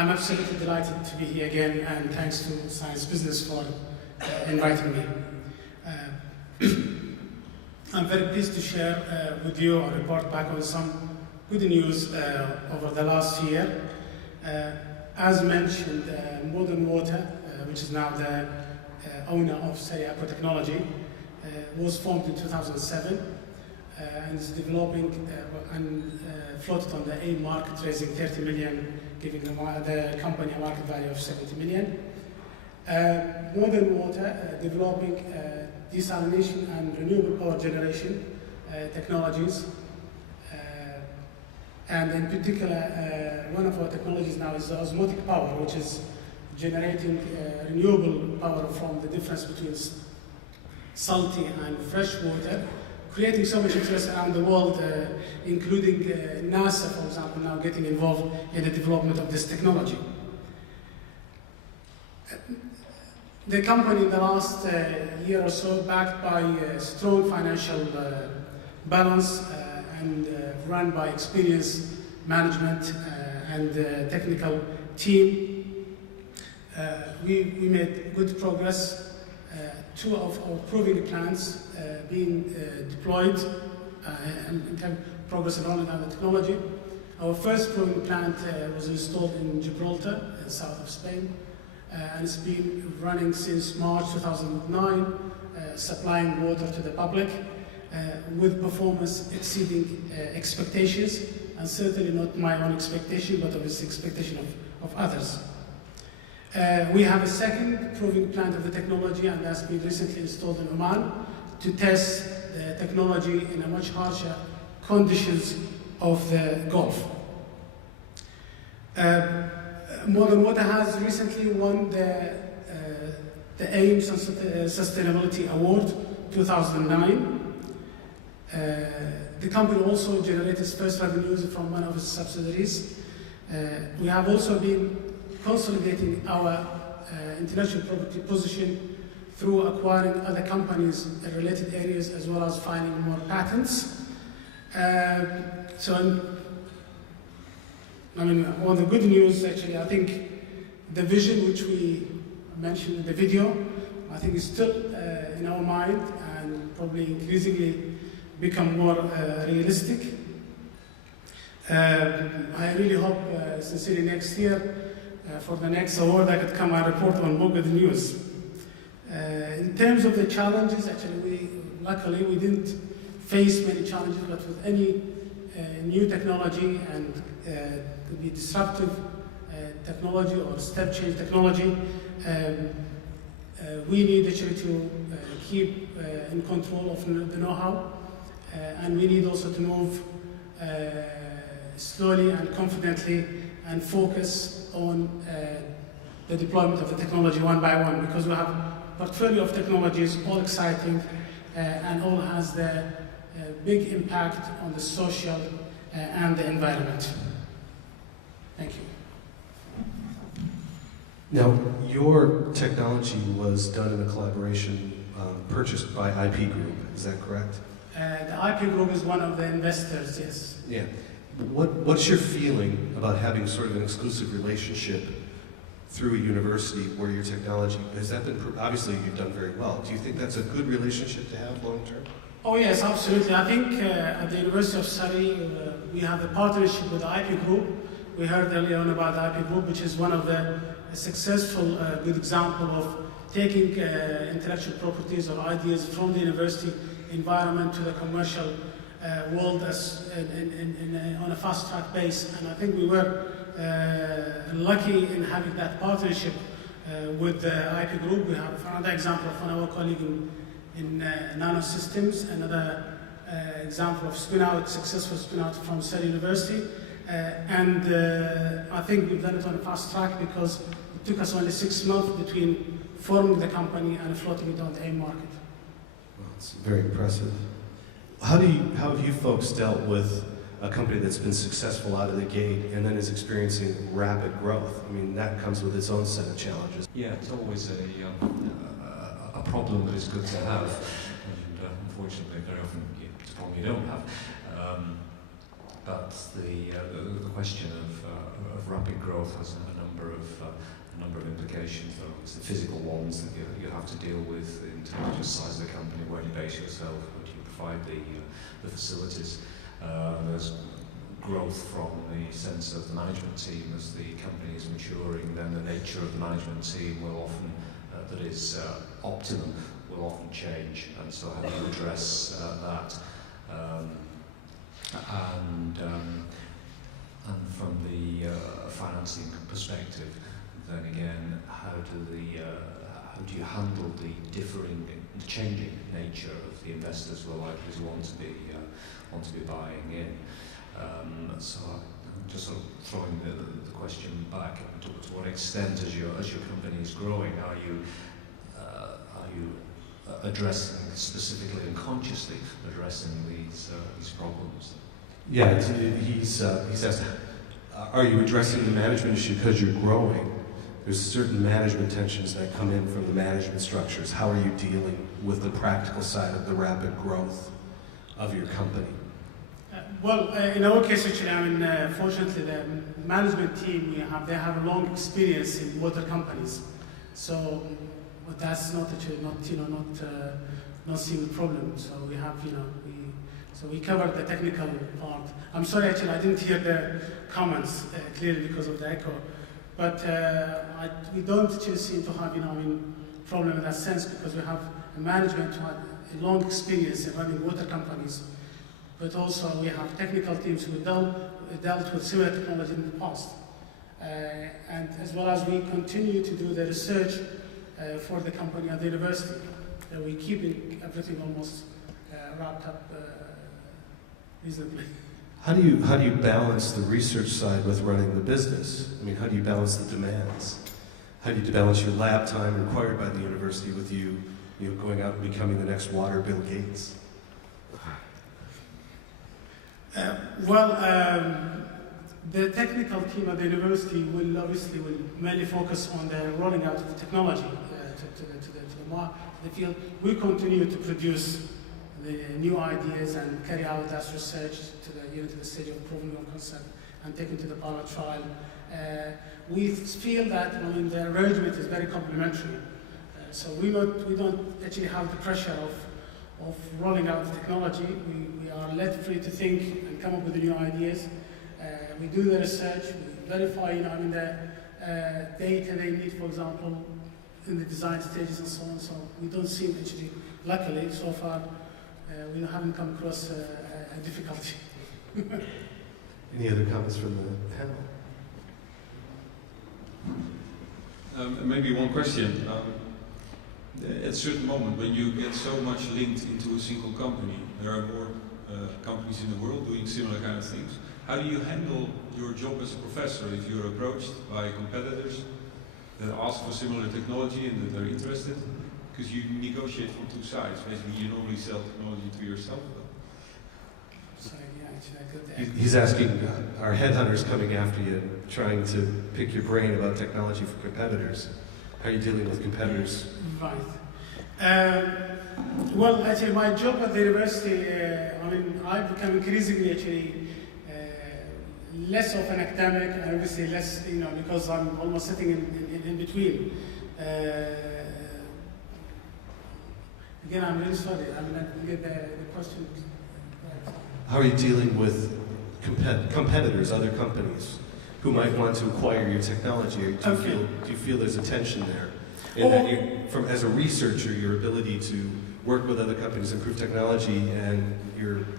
I'm absolutely delighted to be here again, and thanks to Science Business for inviting me. I'm very pleased to share with you a report back on some good news over the last year. As mentioned, Modern Water, which is now the owner of Surrey Aqua Technology, was formed in 2007 and is developing and floated on the AIM market, raising 30 million, giving the company a market value of 70 million. Modern Water, developing desalination and renewable power generation technologies. And in particular, one of our technologies now is osmotic power, which is generating renewable power from the difference between salty and fresh water, creating so much interest around the world, including NASA, for example, now getting involved in the development of this technology. The company in the last year or so, backed by strong financial balance and run by experienced management and technical team, we made good progress. Two of our proving plants being deployed and in terms of progress around the technology. Our first proving plant was installed in Gibraltar, in the south of Spain, and it's been running since March 2009, supplying water to the public, with performance exceeding expectations, and certainly not my own expectation, but obviously expectation of others. We have a second proving plant of the technology, and that's been recently installed in Oman to test the technology in a much harsher conditions of the Gulf. Modern Water has recently won the AIMS Sustainability Award 2009. The company also generated its first revenues from one of its subsidiaries. We have also been consolidating our intellectual property position through acquiring other companies in related areas, as well as finding more patents. On the good news, actually, I think the vision which we mentioned in the video, I think is still in our mind and probably increasingly become more realistic. I really hope, sincerely, next year, for the next award, I could come and report on more good news. In terms of the challenges, actually, luckily we didn't face many challenges, but with any new technology and could be disruptive technology or step change technology, we need actually to keep in control of the know-how, and we need also to move slowly and confidently and focus on the deployment of the technology one by one, because we have a portfolio of technologies, all exciting, and all has the big impact on the social and the environment. Thank you. Now, your technology was done in a collaboration purchased by IP Group, is that correct? The IP Group is one of the investors, yes. Yeah. What's your feeling about having sort of an exclusive relationship through a university where your technology, has that been, obviously you've done very well. Do you think that's a good relationship to have long term? Oh yes, absolutely. I think at the University of Surrey, we have a partnership with the IP Group. We heard earlier on about the IP Group, which is one of the successful, good example of taking intellectual properties or ideas from the university environment to the commercial world on a fast-track base. And I think we were lucky in having that partnership with the IP Group. We have another example of one of our colleagues in nanosystems, another example of successful spin-out from Surrey University. I think we've done it on a fast track because it took us only 6 months between forming the company and floating it on the AIM market. Well, it's very impressive. How have you folks dealt with a company that's been successful out of the gate and then is experiencing rapid growth? I mean, that comes with its own set of challenges. Yeah, it's always a problem that is good to have, and unfortunately very often it's a problem you don't have. but the question of rapid growth has a number of implications. There are the physical ones that you have to deal with in terms of just size of the company, where do you base yourself, how do you provide the facilities. There's growth from the sense of the management team as the company is maturing. Then the nature of the management team will often, that is optimum, will often change, and so how do you address that? And from the financing perspective, then again, how do you handle the differing, the changing nature of the investors who are likely to want to be buying in? So I'm just sort of throwing the question back: to what extent, as your company is growing, are you addressing specifically and consciously addressing these problems? Yeah, he's asked, are you addressing the management issue because you're growing? There's certain management tensions that come in from the management structures. How are you dealing with the practical side of the rapid growth of your company? Well, in our case, actually, I mean, fortunately, the management team they have a long experience in water companies, so but that's not actually not seeing a problem. So we have we covered the technical part. I'm sorry, actually, I didn't hear the comments clearly because of the echo, but we don't actually seem to have problem in that sense, because we have a management who had a long experience in running water companies. But also we have technical teams who dealt with similar technology in the past. And as well as we continue to do the research for the company at the university. We keep everything almost wrapped up reasonably. How do you balance the research side with running the business? I mean, how do you balance the demands? How do you balance your lab time required by the university with you going out and becoming the next water Bill Gates? The technical team at the university will mainly focus on the rolling out of the technology to the field. We continue to produce the new ideas and carry out that research to the stage of proving of concept and taken to the pilot trial. We feel that the arrangement is very complementary. So we don't actually have the pressure of rolling out the technology. We are let free to think and come up with the new ideas. We do the research, we verify the data they need, for example, in the design stages and so on. So we don't seem actually, luckily, so far, we haven't come across a difficulty. Any other comments from the panel? Maybe one question. At a certain moment, when you get so much linked into a single company, there are more companies in the world doing similar kind of things. How do you handle your job as a professor if you're approached by competitors that ask for similar technology and that they're interested? Because you negotiate from two sides. Basically, you normally sell technology to yourself. Sorry, yeah, actually, I got that. He's asking, are headhunters coming after you, trying to pick your brain about technology for competitors? How are you dealing with competitors? Right. Well, actually, my job at the university, I've become increasingly actually less of an academic, and obviously less, because I'm almost sitting in between. Again, I'm really sorry. I didn't get the question. How are you dealing with competitors, other companies, who might want to acquire your technology? Or do you feel there's a tension there? In that as a researcher, your ability to work with other companies, improve technology, and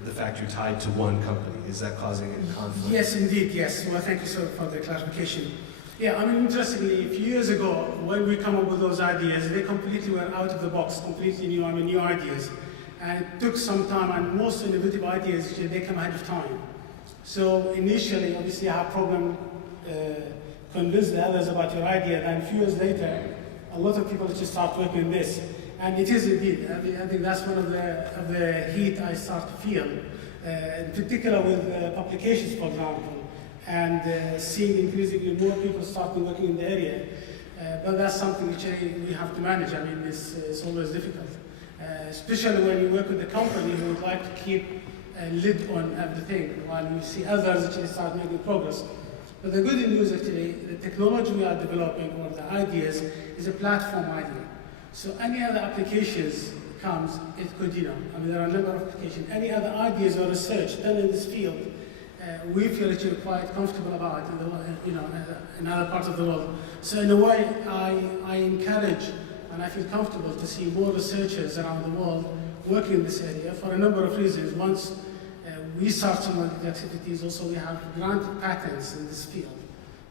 the fact you're tied to one company, is that causing a conflict? Yes, indeed, yes. Well, thank you for the clarification. Yeah, interestingly, a few years ago, when we come up with those ideas, they completely were out of the box, completely new ideas. And it took some time, and most innovative ideas, they come ahead of time. So initially, obviously, I have a problem convince the others about your idea, and a few years later, a lot of people just start working on this. And it is indeed, I think that's one of the heat I start to feel, in particular with publications, for example, and seeing increasingly more people starting working in the area. But that's something which we have to manage. It's always difficult, especially when you work with a company who would like to keep lid on everything, while you see others actually start making progress. But the good news actually, the technology we are developing or the ideas is a platform idea. So any other applications comes, it could, I mean, there are a number of applications. Any other ideas or research done in this field, we feel actually quite comfortable about in the, in other parts of the world. So in a way, I encourage and I feel comfortable to see more researchers around the world working in this area for a number of reasons. Once we start some of the activities, also we have granted patents in this field.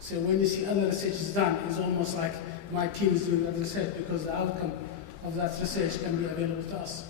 So when you see other research is done, it's almost like my team is doing that research because the outcome of that research can be available to us.